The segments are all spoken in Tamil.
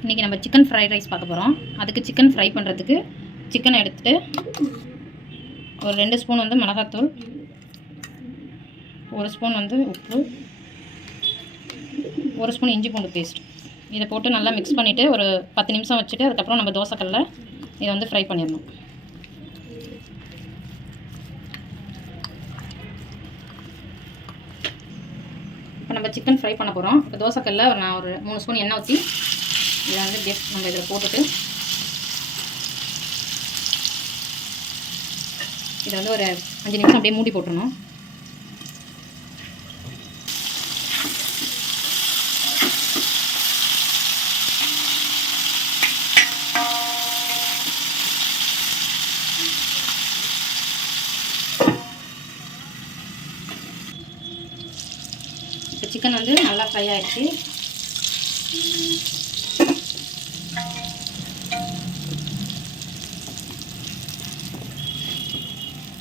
இன்றைக்கி நம்ம சிக்கன் ஃப்ரைட் ரைஸ் பார்க்க போகிறோம் அதுக்கு சிக்கன் ஃப்ரை பண்ணுறதுக்கு சிக்கன் எடுத்துகிட்டு ஒரு ரெண்டு ஸ்பூன் வந்து மிளகாத்தூள் ஒரு ஸ்பூன் வந்து உப்பு ஒரு ஸ்பூன் இஞ்சி பூண்டு பேஸ்ட் இதை போட்டு நல்லா மிக்ஸ் பண்ணிவிட்டு ஒரு பத்து நிமிஷம் வச்சுட்டு அதுக்கப்புறம் நம்ம தோசைக்கல்ல இதை வந்து ஃப்ரை பண்ணிடணும். இப்போ நம்ம சிக்கன் ஃப்ரை பண்ண போகிறோம் இப்போ தோசைக்கல்ல ஒரு நான் ஒரு மூணு ஸ்பூன் எண்ணெய் ஊற்றி இதை வந்து பெஸ்ட் நம்ம இதில் போட்டுட்டு இதை வந்து ஒரு அஞ்சு நிமிஷம் அப்படியே மூடி போட்டுருணும் இப்போ சிக்கன் வந்து நல்லா ஃப்ரை ஆயிடுச்சு.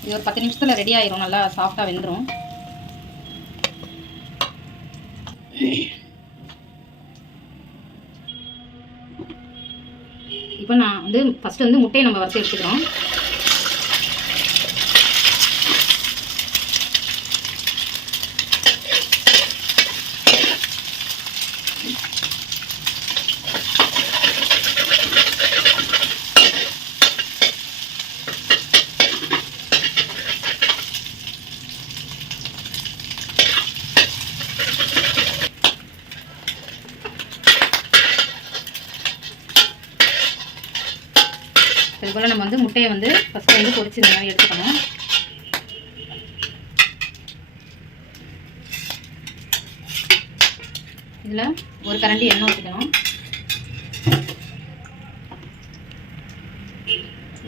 இது ஒரு பத்து நிமிஷத்தில் ரெடி ஆயிரும் நல்லா சாஃப்டாக வெந்துடும் இப்போ நான் வந்து ஃபஸ்ட்டு வந்து முட்டையை நம்ம வறுத்து எடுத்துக்கிறோம். இது போல் நம்ம வந்து முட்டையை வந்து ஃபஸ்ட்டு வந்து பொறிச்சு இந்த மாதிரி எடுத்துக்கணும். இதில் ஒரு கரண்டி எண்ணெய் ஊற்றிக்கணும்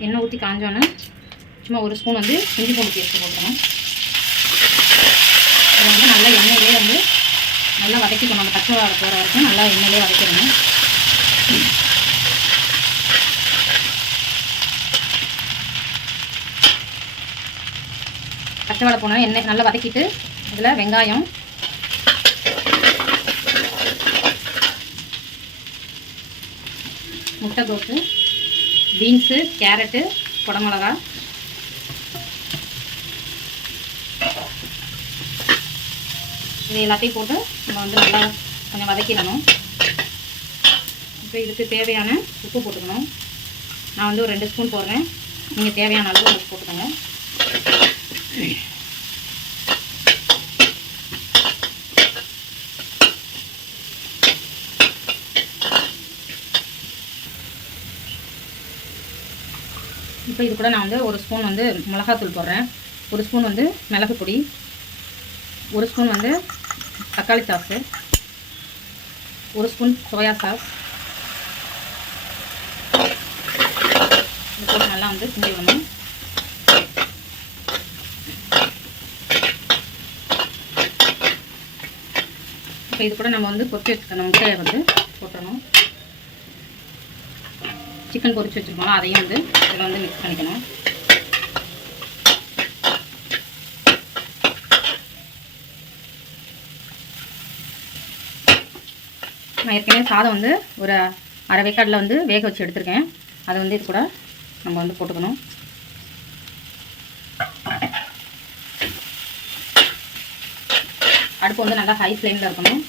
எண்ணெய் ஊற்றி காஞ்சோன்னே சும்மா ஒரு ஸ்பூன் வந்து இஞ்சி பூண்டு பேஸ்ட் போட்டுக்கணும். இதை வந்து நல்லா எண்ணெயிலே வந்து நல்லா வதக்கிக்கணும். அந்த பச்சை வாழை போகிற வரைக்கும் நல்லா எண்ணெயிலே வதக்கிடணும். பச்சை வாழை போனால் எண்ணெய் நல்லா வதக்கிட்டு இதில் வெங்காயம். முட்டைகோசு பீன்ஸு கேரட்டு குடமிளகா. இது எல்லாத்தையும் போட்டு நம்ம வந்து நல்லா கொஞ்சம் வதக்கிடணும். இப்போ இதுக்கு தேவையான உப்பு போட்டுக்கணும். நான் வந்து ஒரு ரெண்டு ஸ்பூன் போடுறேன். நீங்கள் தேவையான அளவு உப்பு போட்டுக்கோங்க. இப்போ இது கூட நான் வந்து ஒரு ஸ்பூன் வந்து மிளகாத்தூள் போடுறேன். ஒரு ஸ்பூன் வந்து மிளகு பொடி. ஒரு ஸ்பூன் வந்து தக்காளி சாஸு. ஒரு ஸ்பூன் சோயா சாஸ் இது போட்டு நல்லா வந்து கிண்டி விடணும். இப்போ இது கூட நம்ம வந்து கொத்தி வச்சுக்கணும். முட்டையை வந்து போட்டணும் சிக்கன் பொரிச்சு வச்சுருக்கோம் அதையும் வந்து இதில் வந்து மிக்ஸ் பண்ணிக்கணும். நான் ஏற்கனவே சாதம் வந்து ஒரு அரை வேக்காடில் வந்து வேக வச்சு எடுத்திருக்கேன். அதை வந்து இது கூட நம்ம வந்து போட்டுக்கணும். அடுப்பு வந்து நல்லா ஹை ஃப்ளேமில் இருக்கணும்.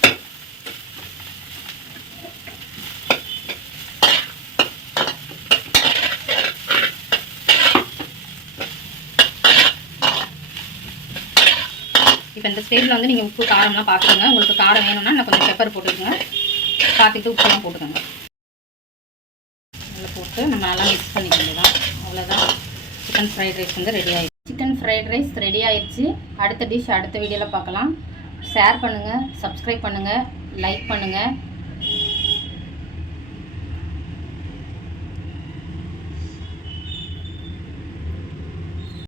இப்போ இந்த ஸ்டேஜில் வந்து நீங்கள் உப்பு காரம்லாம் பார்த்துக்கோங்க உங்களுக்கு காரம் வேணும்னா நான் கொஞ்சம் பெப்பர் போட்டுக்கோங்க. பார்த்துட்டு உப்புலாம் போட்டுக்கோங்க. நல்லா போட்டு நம்ம நல்லா மிக்ஸ் பண்ணிக்கோங்க வேண்டியதான் அவ்வளோதான் சிக்கன் ஃப்ரைட் ரைஸ் வந்து ரெடி ஆகிடுச்சு சிக்கன் ஃப்ரைட் ரைஸ் ரெடி ஆயிடுச்சு. அடுத்த டிஷ் அடுத்த வீடியோவில் பார்க்கலாம். ஷேர் பண்ணுங்கள் சப்ஸ்கிரைப் பண்ணுங்கள் லைக் பண்ணுங்கள்